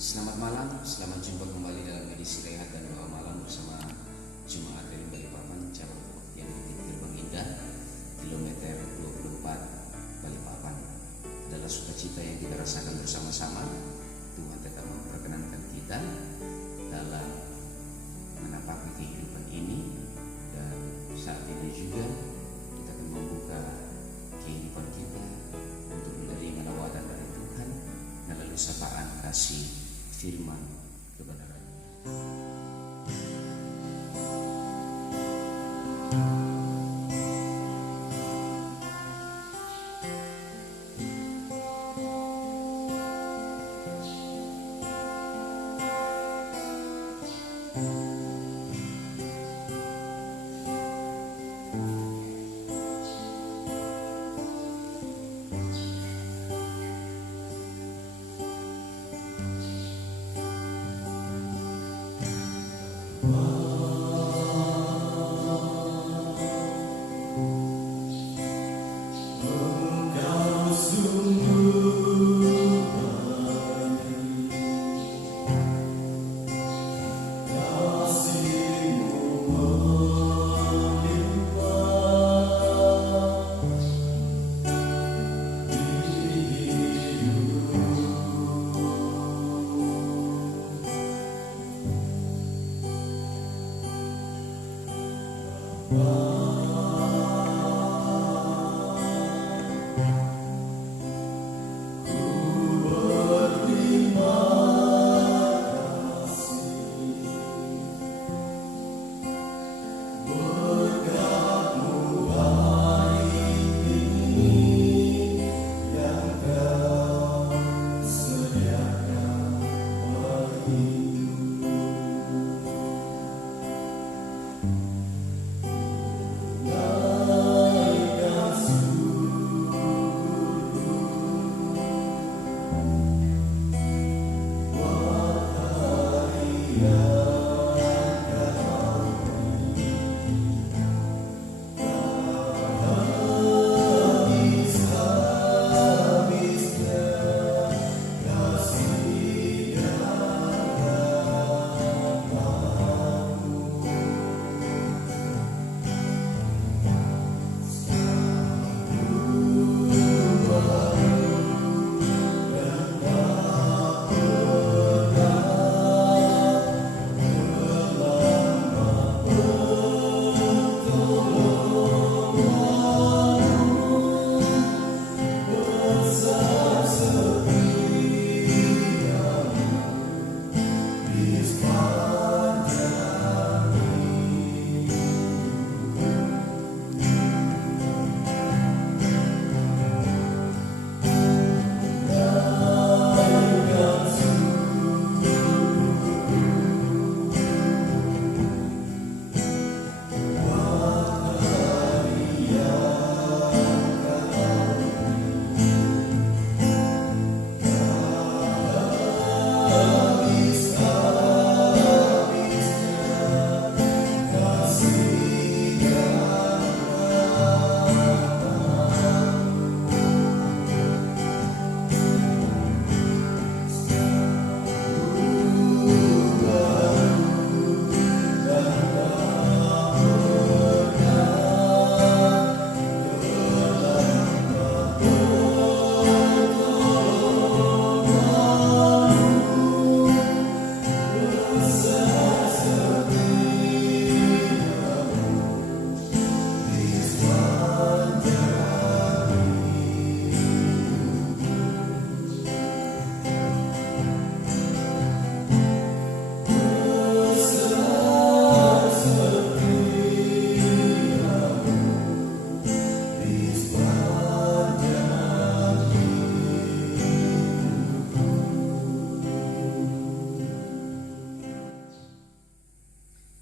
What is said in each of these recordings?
Selamat malam, selamat jumpa kembali dalam edisi Rehat dan Doa Malam bersama Jemaat dari Balikpapan, cabang kebaktian di Gerbang Indah, kilometer 24 Balikpapan. Adalah sukacita yang kita rasakan bersama-sama. Tuhan tetap memperkenankan kita dalam menapaki kehidupan ini, dan saat ini juga kita akan membuka kehidupan kita untuk menerima lawatan dari Tuhan melalui sapaan kasih firman kebenaran.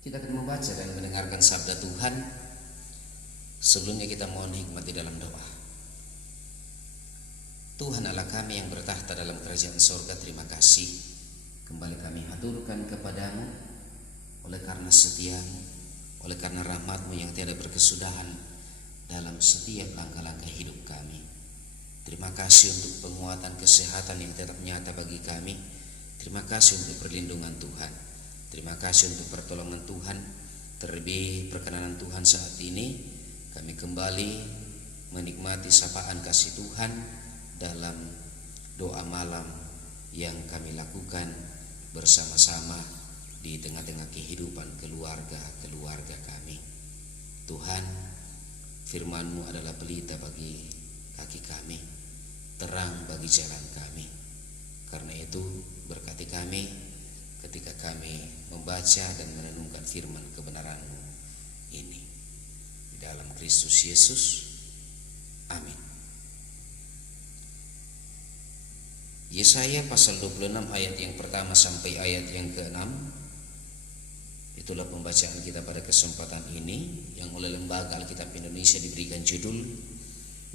Kita akan membaca dan mendengarkan sabda Tuhan. Sebelumnya kita mohon hikmat di dalam doa. Tuhan Allah kami yang bertahta dalam kerajaan sorga, terima kasih kembali kami haturkan kepadamu oleh karena setiamu, oleh karena rahmatmu yang tiada berkesudahan dalam setiap langkah-langkah hidup kami. Terima kasih untuk penguatan kesehatan yang tetap nyata bagi kami. Terima kasih untuk perlindungan Tuhan. Terima kasih untuk pertolongan Tuhan. Terlebih perkenanan Tuhan saat ini kami kembali menikmati sapaan kasih Tuhan dalam doa malam yang kami lakukan bersama-sama di tengah-tengah kehidupan keluarga kami. Tuhan, firman-Mu adalah pelita bagi kaki kami, terang bagi jalan kami. Karena itu berkati kami ketika kami membaca dan merenungkan firman kebenaran-Mu ini. Di dalam Kristus Yesus, amin. Yesaya pasal 26 ayat yang pertama sampai ayat yang ke-6. Itulah pembacaan kita pada kesempatan ini, yang oleh Lembaga Alkitab Indonesia diberikan judul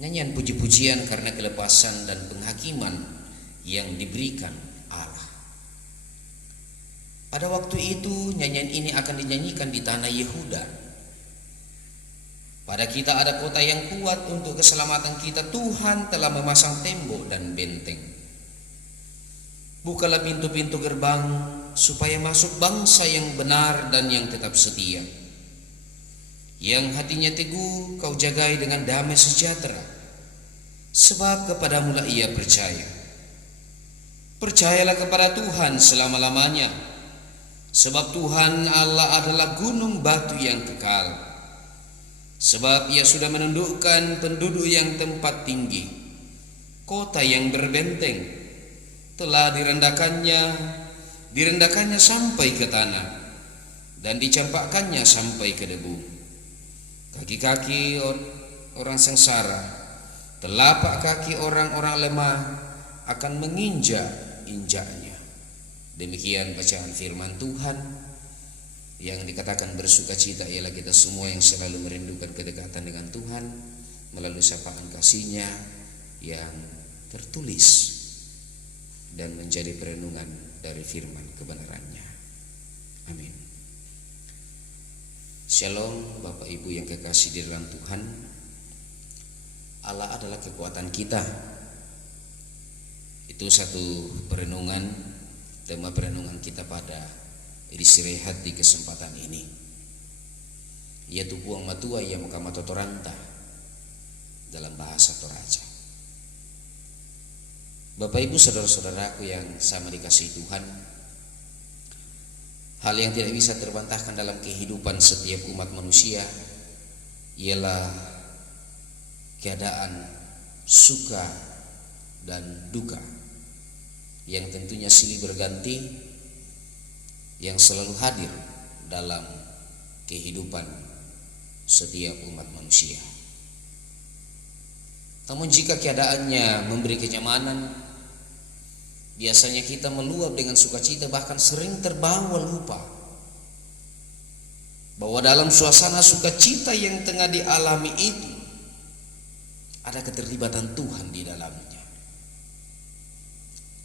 Nyanyian Puji-pujian karena kelepasan dan penghakiman yang diberikan Allah. Pada waktu itu nyanyian ini akan dinyanyikan di tanah Yehuda. Pada kita ada kota yang kuat untuk keselamatan kita. Tuhan telah memasang tembok dan benteng. Bukalah pintu-pintu gerbang supaya masuk bangsa yang benar dan yang tetap setia. Yang hatinya teguh kau jagai dengan damai sejahtera. Sebab kepadamulah ia percaya. Percayalah kepada Tuhan selama-lamanya. Sebab Tuhan Allah adalah gunung batu yang kekal. Sebab ia sudah menundukkan penduduk yang tempat tinggi. Kota yang berbenteng telah direndahkannya sampai ke tanah, dan dicampakkannya sampai ke debu. Kaki-kaki orang sengsara, telapak kaki orang-orang lemah akan menginjak-injaknya. Demikian bacaan firman Tuhan. Yang dikatakan bersukacita ialah kita semua yang selalu merindukan kedekatan dengan Tuhan melalui sapaan kasih-Nya yang tertulis dan menjadi perenungan dari firman kebenaran-Nya. Amin. Shalom Bapak Ibu yang kekasih di dalam Tuhan. Allah adalah kekuatan kita. Itu satu perenungan, tema perenungan kita pada edisi rehat di kesempatan ini, yaitu puang matua yang mukama totoranta dalam bahasa Toraja. Bapak Ibu saudara-saudaraku yang sama dikasihi Tuhan, hal yang tidak bisa terbantahkan dalam kehidupan setiap umat manusia ialah keadaan suka dan duka yang tentunya silih berganti, yang selalu hadir dalam kehidupan setiap umat manusia. Namun jika keadaannya memberi kenyamanan, biasanya kita meluap dengan sukacita, bahkan sering terbawa lupa bahwa dalam suasana sukacita yang tengah dialami itu ada keterlibatan Tuhan di dalamnya.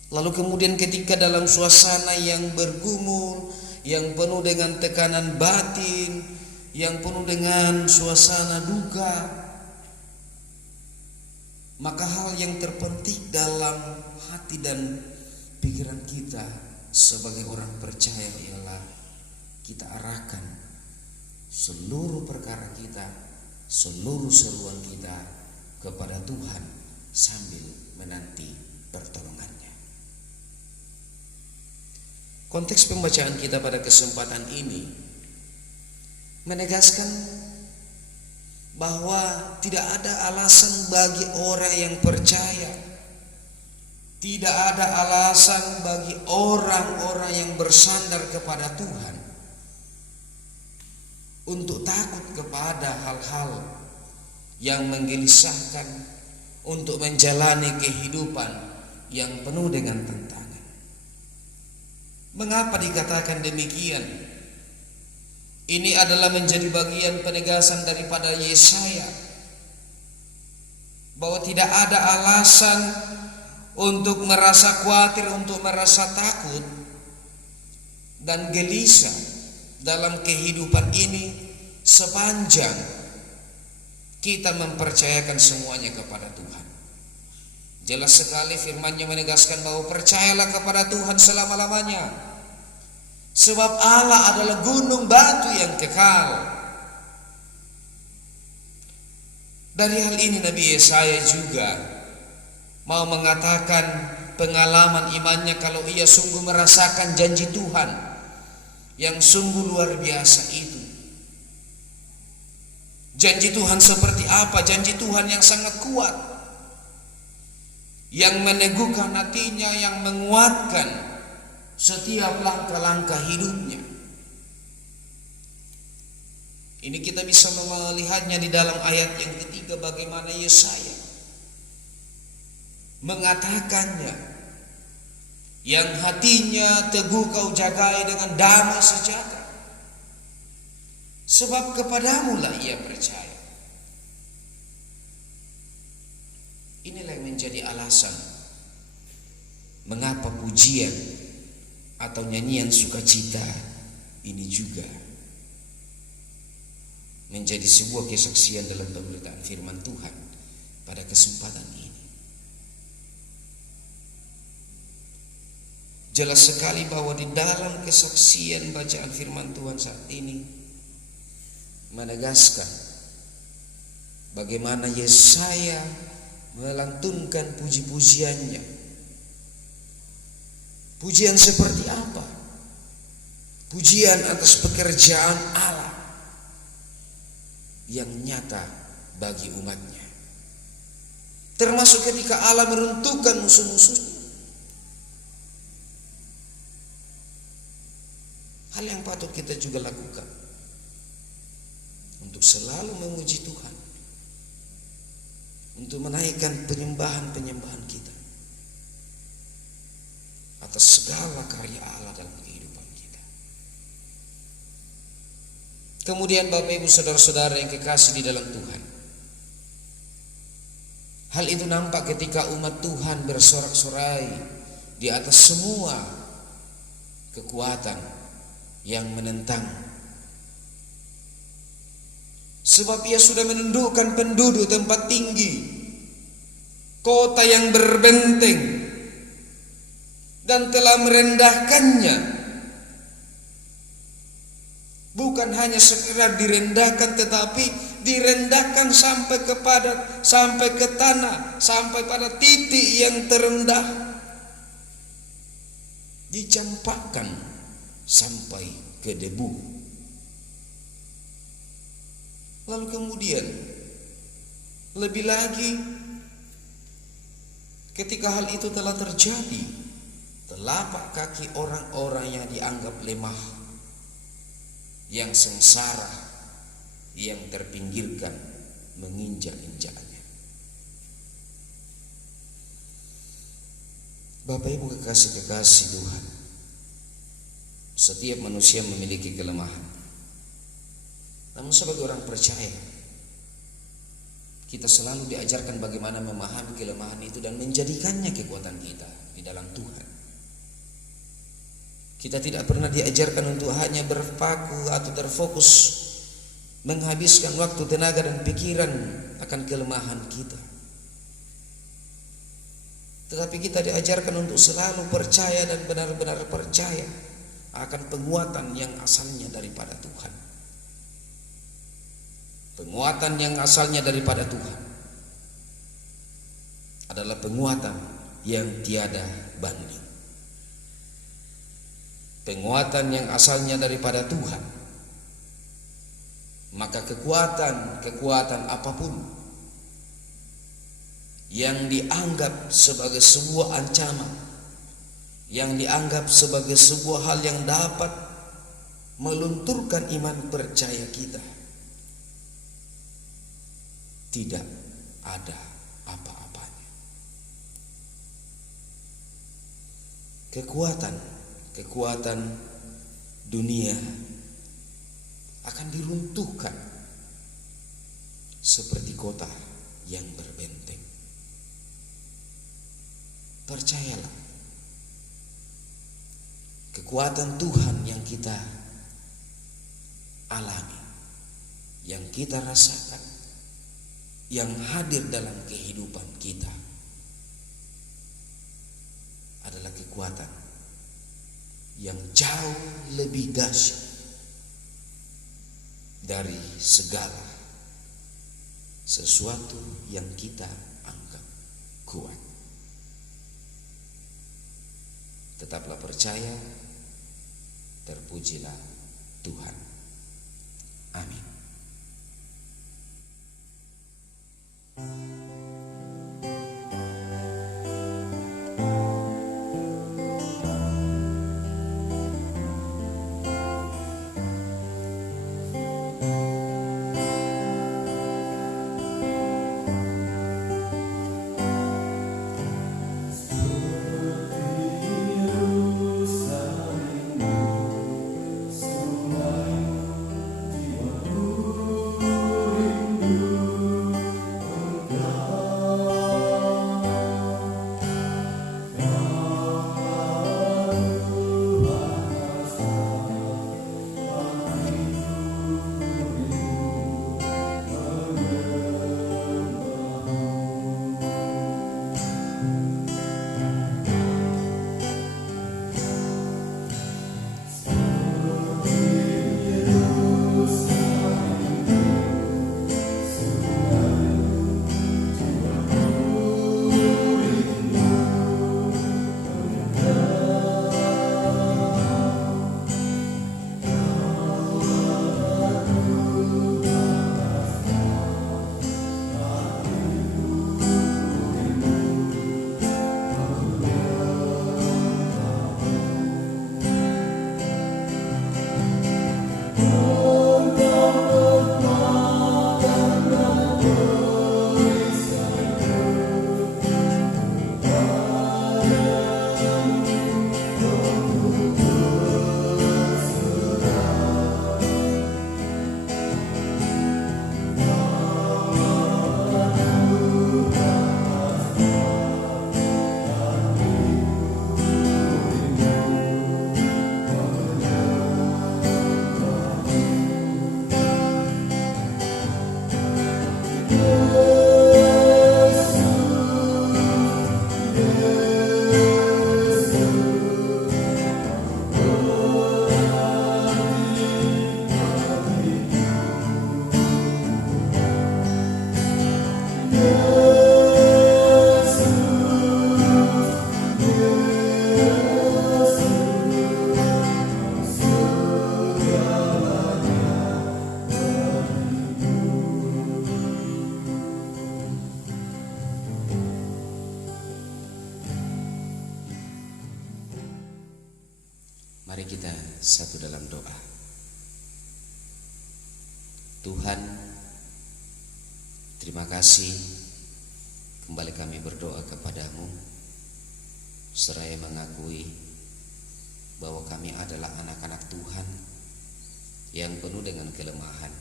Lalu kemudian ketika dalam suasana yang bergumul, yang penuh dengan tekanan batin, yang penuh dengan suasana duka, maka hal yang terpenting dalam hati dan pikiran kita sebagai orang percaya ialah kita arahkan seluruh perkara kita, seluruh seruan kita kepada Tuhan sambil menanti pertolongannya. Konteks pembacaan kita pada kesempatan ini menegaskan bahwa tidak ada alasan bagi orang yang percaya, tidak ada alasan bagi orang-orang yang bersandar kepada Tuhan untuk takut kepada hal-hal yang menggelisahkan, untuk menjalani kehidupan yang penuh dengan tantangan. Mengapa dikatakan demikian? Ini adalah menjadi bagian penegasan daripada Yesaya bahwa tidak ada alasan untuk merasa khawatir, untuk merasa takut dan gelisah dalam kehidupan ini sepanjang kita mempercayakan semuanya kepada Tuhan. Jelas sekali firman-Nya menegaskan bahwa percayalah kepada Tuhan selama-lamanya. Sebab Allah adalah gunung batu yang kekal. Dari hal ini Nabi Yesaya juga mau mengatakan pengalaman imannya kalau ia sungguh merasakan janji Tuhan yang sungguh luar biasa itu. Janji Tuhan seperti apa? Janji Tuhan yang sangat kuat, yang meneguhkan hatinya, yang menguatkan setiap langkah-langkah hidupnya. Ini kita bisa melihatnya di dalam ayat yang ketiga, bagaimana Yesaya mengatakannya, yang hatinya teguh kau jagai dengan damai sejahtera, sebab kepadamu lah ia percaya. Inilah yang menjadi alasan mengapa pujian atau nyanyian sukacita ini juga menjadi sebuah kesaksian dalam pemberitaan firman Tuhan pada kesempatan ini. Jelas sekali bahwa di dalam kesaksian bacaan firman Tuhan saat ini menegaskan bagaimana Yesaya melantunkan puji-pujiannya. Pujian seperti apa? Pujian atas pekerjaan Allah yang nyata bagi umatnya, termasuk ketika Allah meruntuhkan musuh-musuhnya. Hal yang patut kita juga lakukan untuk selalu memuji Tuhan, untuk menaikkan penyembahan-penyembahan kita atas segala karya Allah dalam kehidupan kita. Kemudian Bapak Ibu saudara-saudara yang kekasih di dalam Tuhan, hal itu nampak ketika umat Tuhan bersorak-sorai di atas semua kekuatan yang menentang. Sebab ia sudah menundukkan penduduk tempat tinggi, kota yang berbenteng, dan telah merendahkannya. Bukan hanya sekedar direndahkan, tetapi direndahkan sampai ke tanah, sampai pada titik yang terendah, dicampakkan sampai ke debu. Lalu kemudian lebih lagi ketika hal itu telah terjadi, telapak kaki orang-orang yang dianggap lemah, yang sengsara, yang terpinggirkan menginjak-injaknya. Bapak Ibu kekasih-kekasih Tuhan, setiap manusia memiliki kelemahan. Namun sebagai orang percaya, kita selalu diajarkan bagaimana memahami kelemahan itu dan menjadikannya kekuatan kita di dalam Tuhan. Kita tidak pernah diajarkan untuk hanya berpaku atau terfokus menghabiskan waktu, tenaga, dan pikiran akan kelemahan kita. Tetapi kita diajarkan untuk selalu percaya dan benar-benar percaya akan penguatan yang asalnya daripada Tuhan. Penguatan yang asalnya daripada Tuhan adalah penguatan yang tiada banding. Penguatan yang asalnya daripada Tuhan, maka kekuatan apapun yang dianggap sebagai sebuah ancaman, yang dianggap sebagai sebuah hal yang dapat melunturkan iman percaya kita, tidak ada apa-apanya. Kekuatan dunia akan diruntuhkan seperti kota yang berbenteng. Percayalah, kekuatan Tuhan yang kita alami, yang kita rasakan, yang hadir dalam kehidupan kita adalah kekuatan yang jauh lebih dahsyat dari segala sesuatu yang kita anggap kuat. Tetaplah percaya, terpujilah Tuhan. Amin. Mari kita satu dalam doa. Tuhan, terima kasih kembali kami berdoa kepadamu, seraya mengakui bahwa kami adalah anak-anak Tuhan yang penuh dengan kelemahan,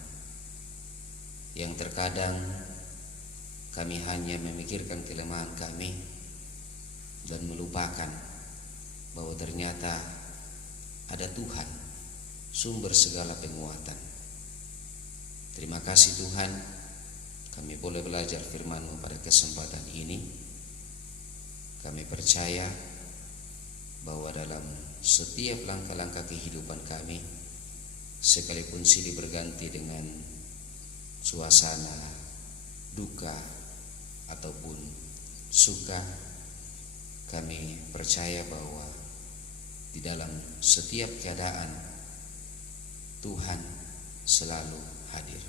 yang terkadang kami hanya memikirkan kelemahan kami dan melupakan bahwa ternyata ada Tuhan, sumber segala penguatan. Terima kasih Tuhan, kami boleh belajar firman-Mu pada kesempatan ini. Kami percaya bahwa dalam setiap langkah-langkah kehidupan kami, sekalipun silih berganti dengan suasana duka ataupun suka, kami percaya bahwa di dalam setiap keadaan Tuhan selalu hadir.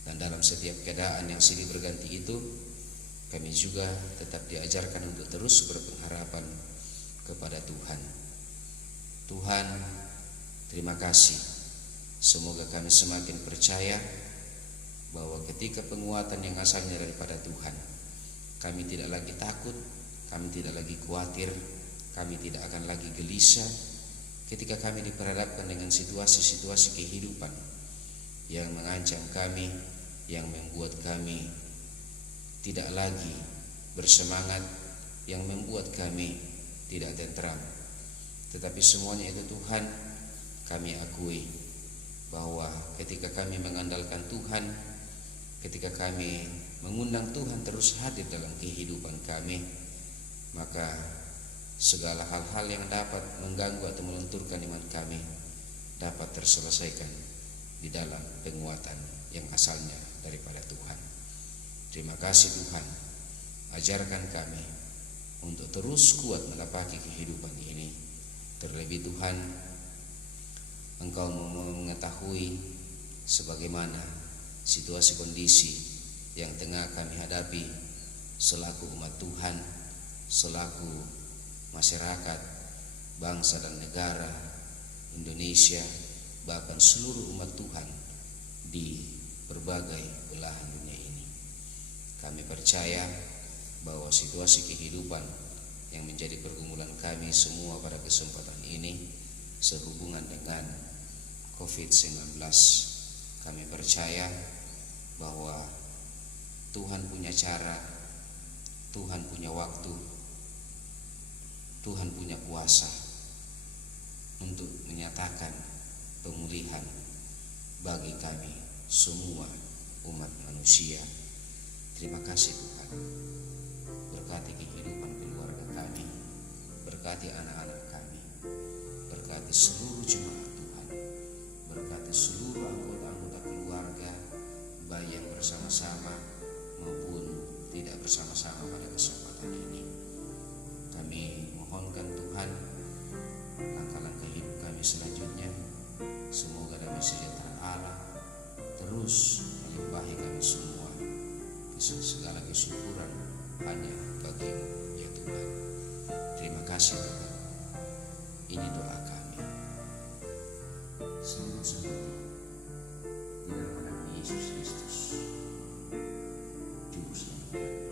Dan dalam setiap keadaan yang silih berganti itu, kami juga tetap diajarkan untuk terus berpengharapan kepada Tuhan. Tuhan, terima kasih. Semoga kami semakin percaya bahwa ketika penguatan yang asalnya daripada Tuhan, kami tidak lagi takut, kami tidak lagi khawatir, kami tidak akan lagi gelisah ketika kami diperhadapkan dengan situasi-situasi kehidupan yang mengancam kami, yang membuat kami tidak lagi bersemangat, yang membuat kami tidak tentram. Tetapi semuanya itu Tuhan, kami akui bahwa ketika kami mengandalkan Tuhan, ketika kami mengundang Tuhan terus hadir dalam kehidupan kami, maka segala hal-hal yang dapat mengganggu atau melunturkan iman kami dapat terselesaikan di dalam penguatan yang asalnya daripada Tuhan. Terima kasih Tuhan, ajarkan kami untuk terus kuat menapaki kehidupan ini. Terlebih Tuhan, Engkau mengetahui sebagaimana situasi kondisi yang tengah kami hadapi selaku umat Tuhan, selaku masyarakat, bangsa dan negara Indonesia, bahkan seluruh umat Tuhan di berbagai belahan dunia ini. Kami percaya bahwa situasi kehidupan yang menjadi pergumulan kami semua pada kesempatan ini sehubungan dengan COVID-19, kami percaya bahwa Tuhan punya cara, Tuhan punya waktu, Tuhan punya kuasa untuk menyatakan pemulihan bagi kami semua umat manusia. Terima kasih Tuhan. Berkati kehidupan keluarga kami, berkati anak-anak kami, berkati seluruh jemaat Tuhan, berkati seluruh anggota-anggota keluarga, baik yang bersama-sama maupun tidak bersama-sama pada kesempatan ini. Kami mohonkan Tuhan, langkah-langkah hidup kami selanjutnya, semoga damai sejahtera Allah terus melimpahi kami semua. Segala kesyukuran hanya bagi-Mu ya Tuhan. Terima kasih Tuhan. Ini doa kami. Sungguh-sungguh di dalam nama Yesus Kristus, Juru Selamat kami.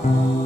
Amin.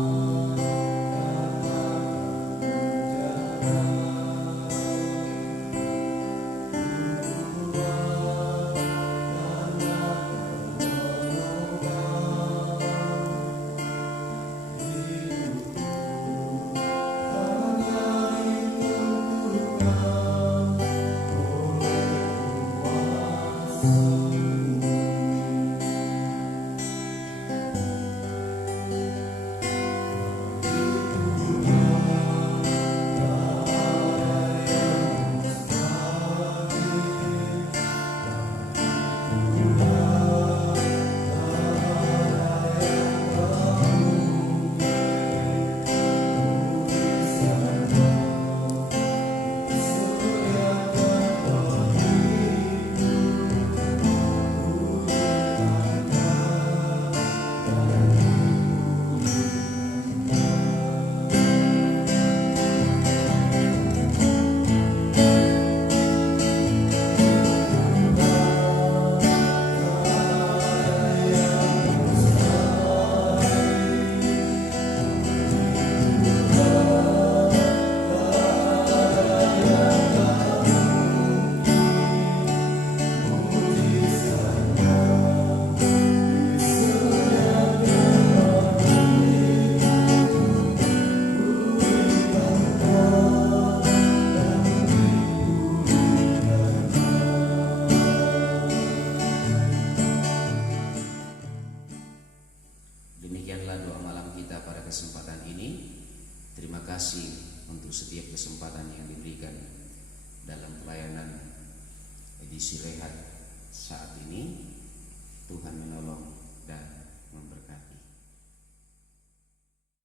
isi rehat saat